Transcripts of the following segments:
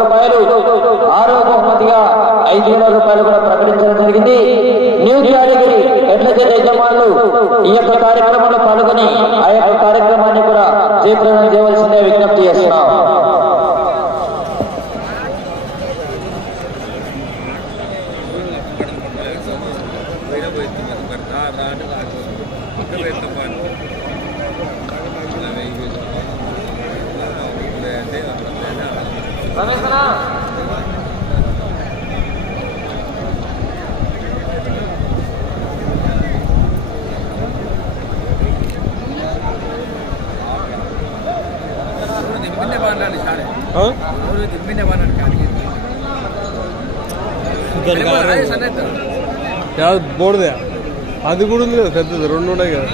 రూపాయలు. ఆరో బహుమతిగా ఐదు వేల రూపాయలు కూడా ప్రకటించడం జరిగింది. న్యూ కేటగిరీ ఎడ్ల జత యజమానులు ఈ యొక్క కార్యక్రమంలో పాల్గొని ఆ యొక్క కార్యక్రమాన్ని కూడా జయప్రదం బోర్డుదే అది కూడా ఉంది కదా పెద్దది రెండు ఉన్నాయి కదా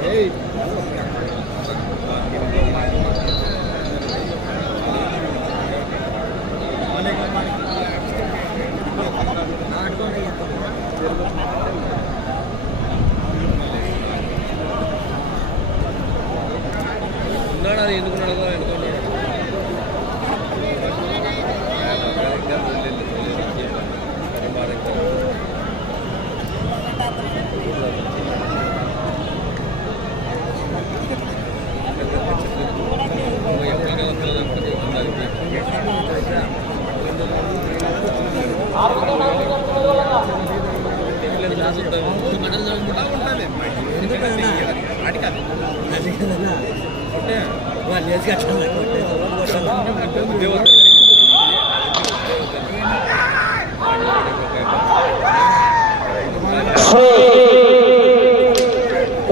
శ్రీ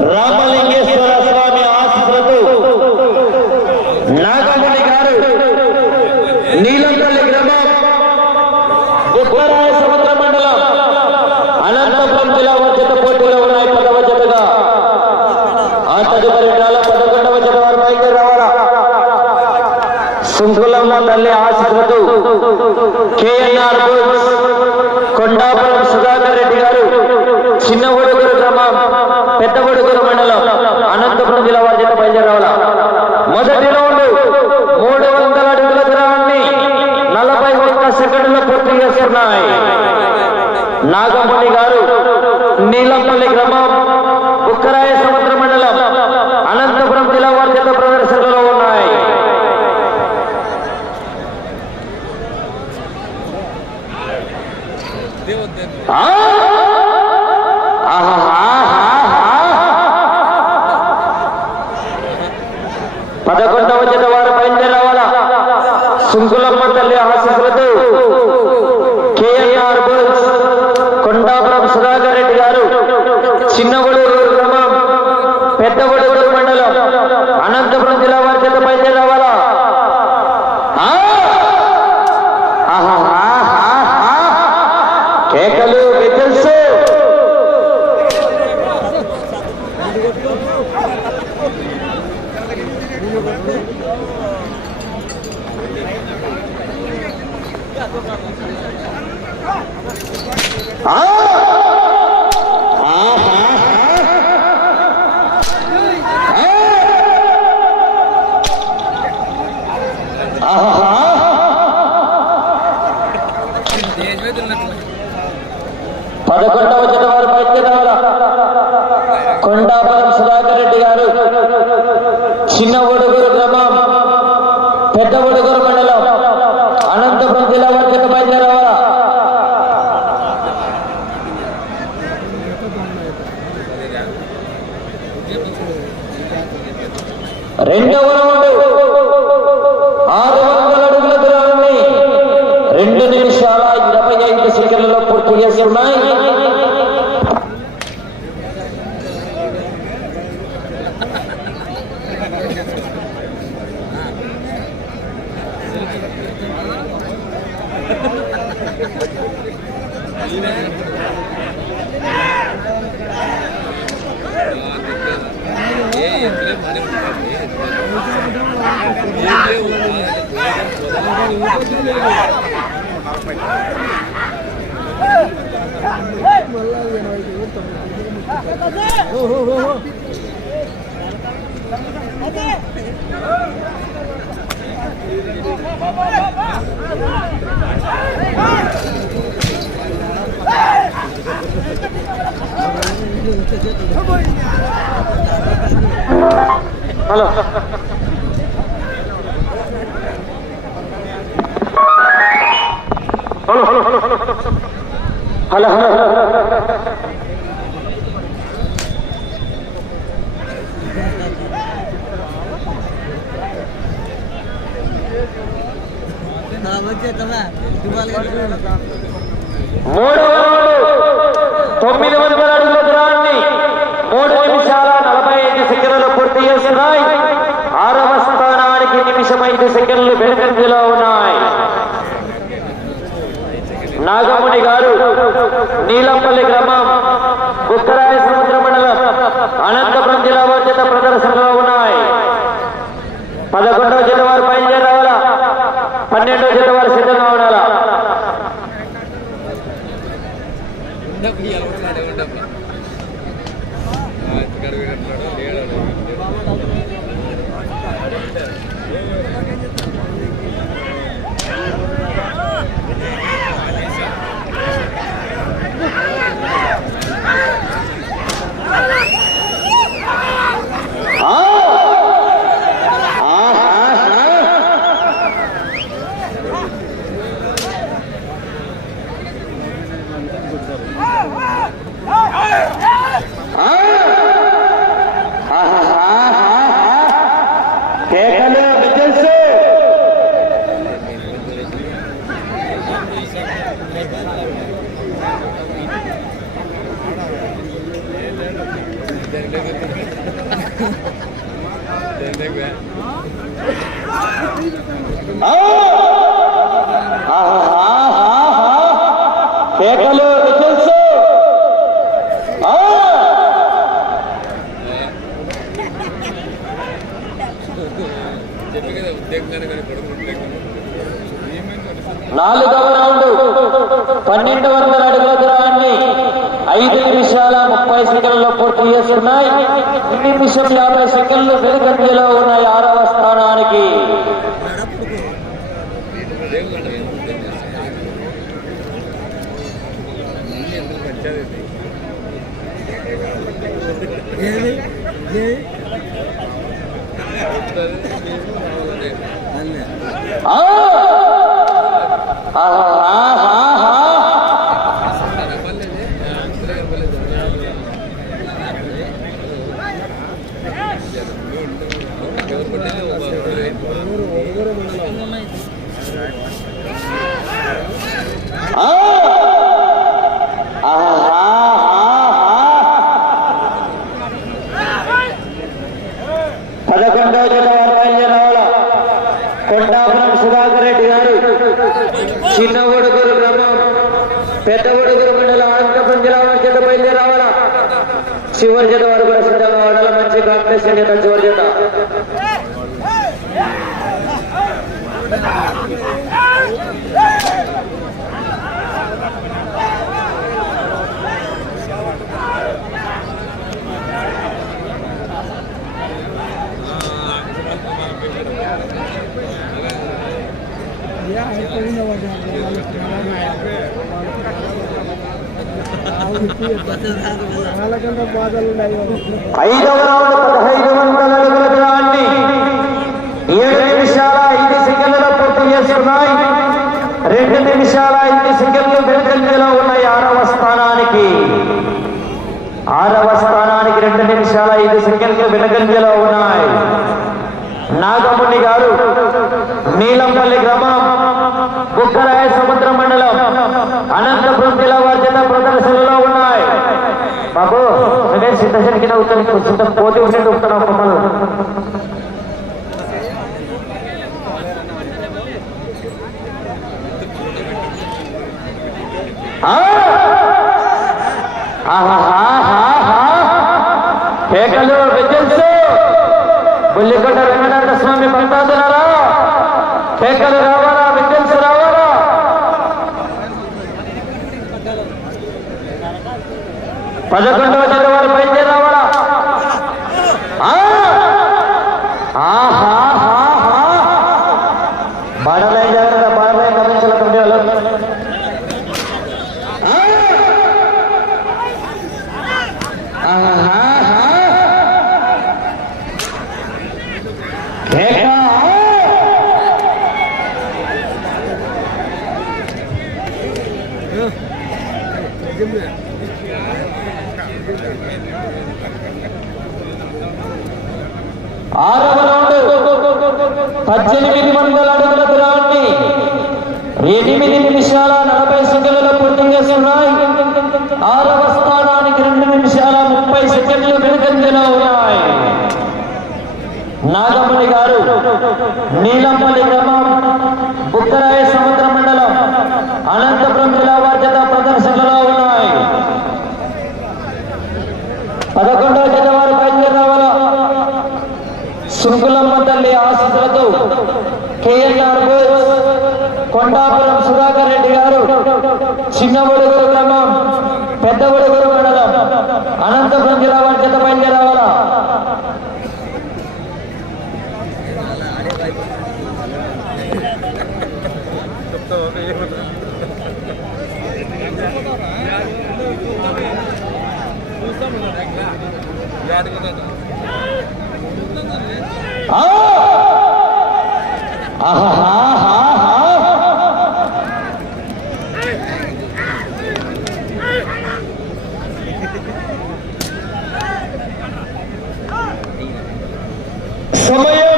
రామలింగేశ్వర స్వామి ఆశీస్సులతో నాగమణి గారు నీలంపల్లి గ్రామం కేఎన్ఆర్ కొండాపురం సుధాకర్ రెడ్డి గారు చిన్న ఒడుగురు గ్రామం పెద్ద ఒడుగురు మండలం అనంతపురం జిల్లా వారి జిల్లా బయలుదేరావాల మొదటి రౌండ్ మూడు వందల అడుగుల గ్రామాన్ని నలభై ఒక్క సెకండ్లో పూర్తి చేస్తున్నాయి. నాగమణి గారు నీలంపల్లి గ్రామం పదకొండవ జత వారు బయలుదేరాల కొండాపురం సుధాకర్ రెడ్డి గారు చిన్న ఒడుగురు గ్రామం పెద్ద ఒడుగురు మండలం అనంతపురం జిల్లా వారి జత బయలుదేరావాలా రెండవ రౌండ్ ఆరు వందల అడుగుల దూరాన్ని రెండు నిమిషాల ఇరవై ఐదు సెకండ్లలో పూర్తి చేస్తున్నాయి Halo. హలో హలో హలో తొమ్మిది వందల అడుగుల దూరాన్ని మూడు నిమిషాల నలభై ఐదు సెకండ్లు పూర్తి చేస్తున్నాయి. ఆరవ స్థానానికి నిమిషం ఐదు సెకండ్లు వెనుకంజలో ఉన్నాయి. నాగముని గారు నీలంపల్లి గ్రామం బుక్కరాయ సముద్ర మండలం అనంతపురం జిల్లా వర్జిత ప్రదర్శనలో ఉన్నాయి పదకొండవ జిల్లా వారు బయలుదేరి రావాలా పన్నెండవ జిల్లా వారు సిద్ధంగా ఉండాలా కేకలు విజిల్స్ కేకలు విజిల్స్ నాలుగవ రౌండ్ పన్నెండు వందల అడుగుల దూరాన్ని ఐదు నిమిషాల ముప్పై సెకండ్లలో పూర్తి చేస్తున్నాయి. నిమిషం యాభై సెకండ్లు వెనుకంజలో ఉన్నాయి ఆరవ స్థానానికి ఆ! ఆహాహాహా! ఆ! ఆహాహాహా! పదకొండవ జత వారు బయలుదేరావాల కొండాపురం సుధాకర్ రెడ్డి గారు చిన్న ఒడుగురు గ్రామం పెద్ద ఒడుగురు మండలం అనంతపురం జిల్లా వారి చేత బయలుదేరావాలా చివరి జత వారు కూడా సిద్ధంగా ఉండాలి మంచి కాంపిటీషన్ చేత చివరి జత వాళ్ళకంటే బాధలు ఉన్నాయి ఐదవ రౌండ్ పదహైదు వందల అడుగుల దూరాన్ని ఏడు నిమిషాల ఐదు సెకండ్లలో పూర్తి చేస్తున్నాయి. రెండు నిమిషాల ఐదు సెకండ్లు వెనుకంజలో ఉన్నాయి ఆరవ స్థానానికి. ఆరవ స్థానానికి రెండు నిమిషాల ఐదు సెకండ్లు వెనుకంజలో ఉన్నాయి. నాగముని గారు నీలంపల్లి గ్రామం కుక్కర ಪ್ರದರ್ಶನಕ್ಕಿಂತ ಉತ್ತರಿಸಲು ಸುತ್ತ ಕೋಟಿ ಪರ್ಸೆಂಟ್ ಉತ್ತರ ಕೊಟ್ಟರು ಹೇಗಲು ವಿದ್ಯುತ್ತು ಬುಲ್ಲಿಕೊಂಡ ರಂಗನಾಥ ಸ್ವಾಮಿ ಭಕ್ತಾದರ ಹೇಗಲು ರಾವರ ವಿದ್ಯುನ್ಸ್ ರಾವರ పదకొండవ పద్దెనిమిది వందల అడుగుల దూరాన్ని ఎనిమిది నిమిషాల నలభై సెకండ్ల పూర్తి చేస్తున్నాయి. ఆరవ స్థానానికి రెండు నిమిషాల ముప్పై సెకండ్లు వెనుకంజలో ఉన్నాయి. నాగమణి గారు నీలంపల్లి గ్రామం బుక్కరాయ సముద్ర మండలం అనంతపురం జిల్లా బాధ్యత ప్రదర్శనలో ఉన్నాయి పదకొండవ జత వారు బయలుదేరి రావాలా సుంకులమ్మ తల్లి ఆశీస్సులతో కేఎన్ఆర్ బోస్ కొండాపురం సుధాకర్ రెడ్డి గారు చిన్న ఒడుగురు గ్రామం పెద్ద ఒడుగురు మండలం అనంతపురం జిల్లా వారి జత బయలుదేరి రావాలా ఆ! ఆహాహాహాహా! సమయం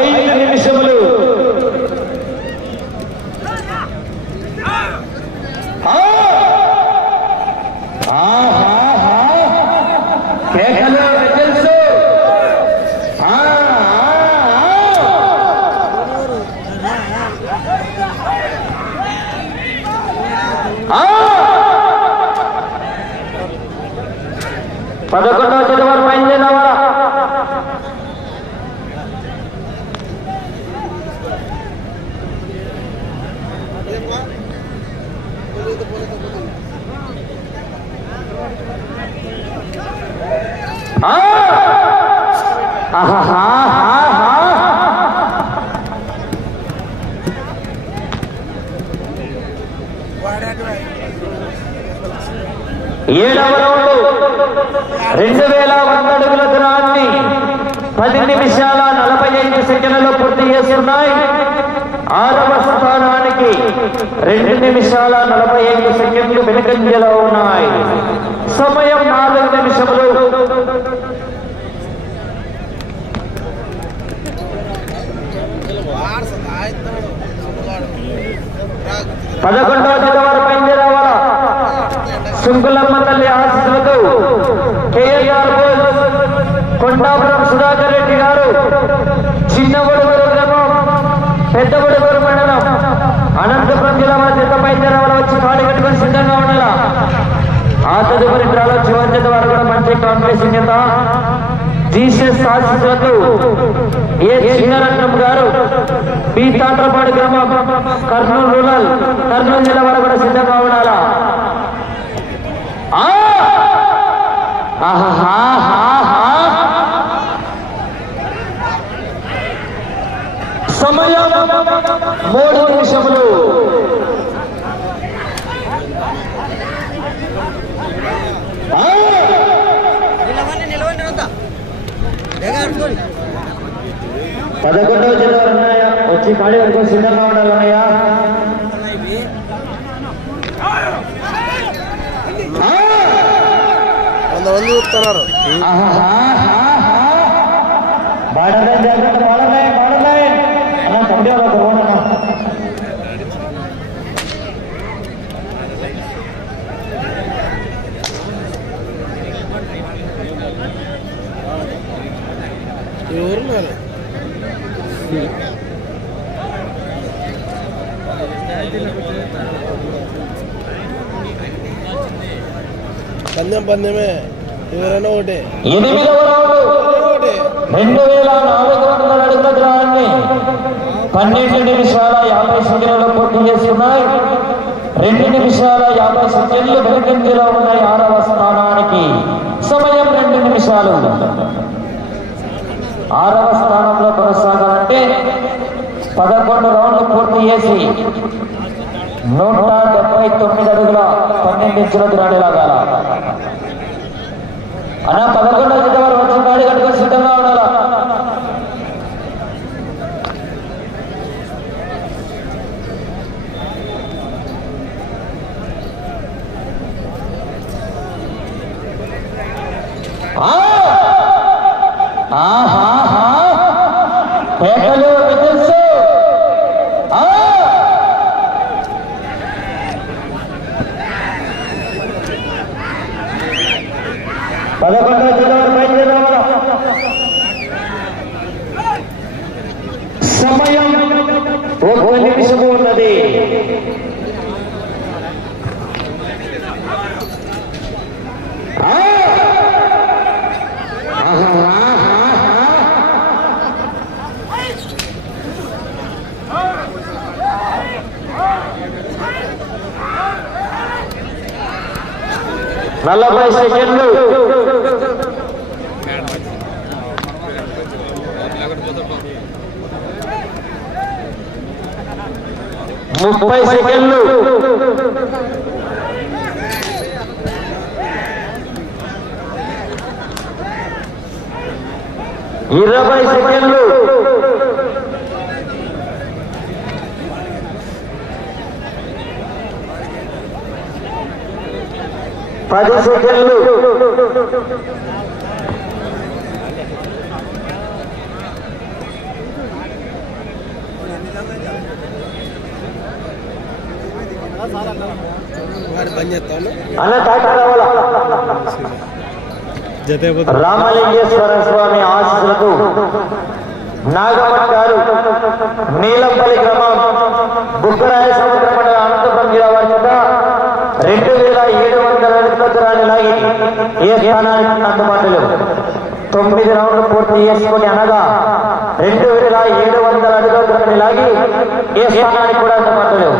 ఐదు నిమిషములు ఆ! ఆహాహా! కేకలు విజిల్స్. ఆ, ఆ, ఆ. పదకొండవ జత వారు బయలుదేరావా ఆ! ఆహాహాహాహా! ఏడవ రౌండ్ రెండు వేల వంద అడుగుల దూరాన్ని పది నిమిషాల నలభై ఐదు సెకండ్లలో పూర్తి చేస్తున్నాయి. ఆరవ స్థానానికి రెండు నిమిషాల నలభై ఐదు సెకండ్లు వెనుకంజలో ఉన్నాయి. సమయం నాలుగు నిమిషములు. పదకొండవ జత వారు బయలుదేరావాలా సుంకులమ్మ తల్లి ఆశీస్సులతో కేఎల్ఆర్ బోస్ కొండాపురం సుధాకర్ రెడ్డి గారు చిన్న ఒడుగురు గ్రామం పెద్ద ఒడుగురు మండలం అనంతపురం జిల్లా వారి జత బయలుదేరావాల వచ్చి కాడి కట్టుకొని సిద్ధంగా ఉండాలా ఆ తదుపరి డ్రాలో చివరి చేత వారు కూడా మంచి కాంపిటీషన్ చేత జీసస్ ఆశీస్సులతో ఏ చిన్నరత్నం గారు బి తాండ్రపాడు గ్రామం కర్నూలు రూరల్ కర్నూలు జిల్లా వారు కూడా సిద్ధంగా ఉండాలా? సమయం మూడు నిమిషములు. పదకొండవ జిల్లా ఉన్నాయా? వచ్చి కాడి వరకు సిద్ధంగా ఉండాలన్నయ్యా ఇవి ఆ! వంద మంది చూస్తున్నారు. జాగ్రత్త బాడలే పందెం పందెమే. ఎవరైనా ఒకటే. రౌండ్ వేల నాలుగు వందల అడుగుల దూరాన్ని పన్నెండు నిమిషాల యాభై సెకండ్లలో పూర్తి చేసుకున్నాయి రెండు నిమిషాల యాభై సెకండ్లు వెనుకంజలో ఉన్నాయి ఆరవ స్థానానికి సమయం రెండు నిమిషాలు. ఆరవ స్థానంలో కొనసాగాలంటే పదకొండు రౌండ్లు పూర్తి చేసి నూట డెబ్బై తొమ్మిది అడుగుల పన్నెండు ఇంచుల దూరాన్ని లాగాల అన్న పదకొండు జత వారు వచ్చిన గాడి కట్టుకొని సిద్ధంగా ఉండాలా ఆ! ఆహాహా! పేటలు విజిల్స్! ఆ! పదకొండవ జిల్లా బయలుదేరాల సమయం ఒక నిమిషము ఉన్నది ఆ! నలభై సెకండ్లు ముప్పై సెకండ్లు. ఇరవై సెకండ్లు. పది సెకండ్లు. రామలింగేశ్వర స్వామి ఆశీస్సులకు నాగమణి గారు నీలంపల్లి గ్రామం బుక్కరాయ సముద్ర మండల అనంతపురం జిల్లా వారి రెండు వేల ఏడు వందల అడుగుల లాగి ఏ స్థానానికి అందుబాటులో తొమ్మిది రౌండ్లు పూర్తి చేసుకుని అనగా రెండు వేల ఏడు వందల అడుగుల లాగి ఏ స్థానానికి కూడా అందుబాటులో